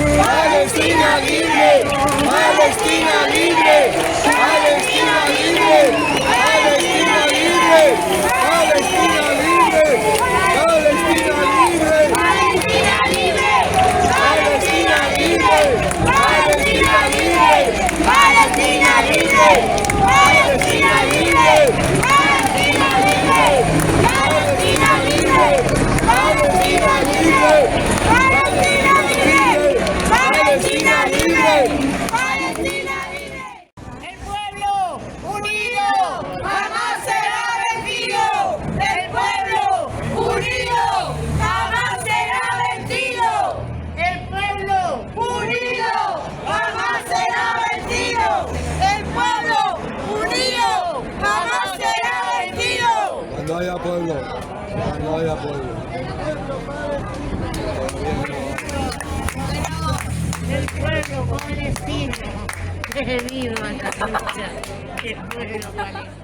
Palestina libre, Palestina libre, Palestina libre, Palestina libre, Palestina libre, Palestina libre, Palestina libre, Palestina libre, Palestina libre, Palestina libre, Palestina libre, Palestina libre, Palestina libre, Palestina libre, Palestina libre, Palestina libre, Palestina libre. El pueblo unido jamás será vencido. El pueblo unido jamás será vencido. El pueblo unido jamás será vencido. El pueblo unido jamás será vencido. Cuando haya pueblo, cuando haya pueblo. El pueblo palestino, que viva la lucha del pueblo palestino.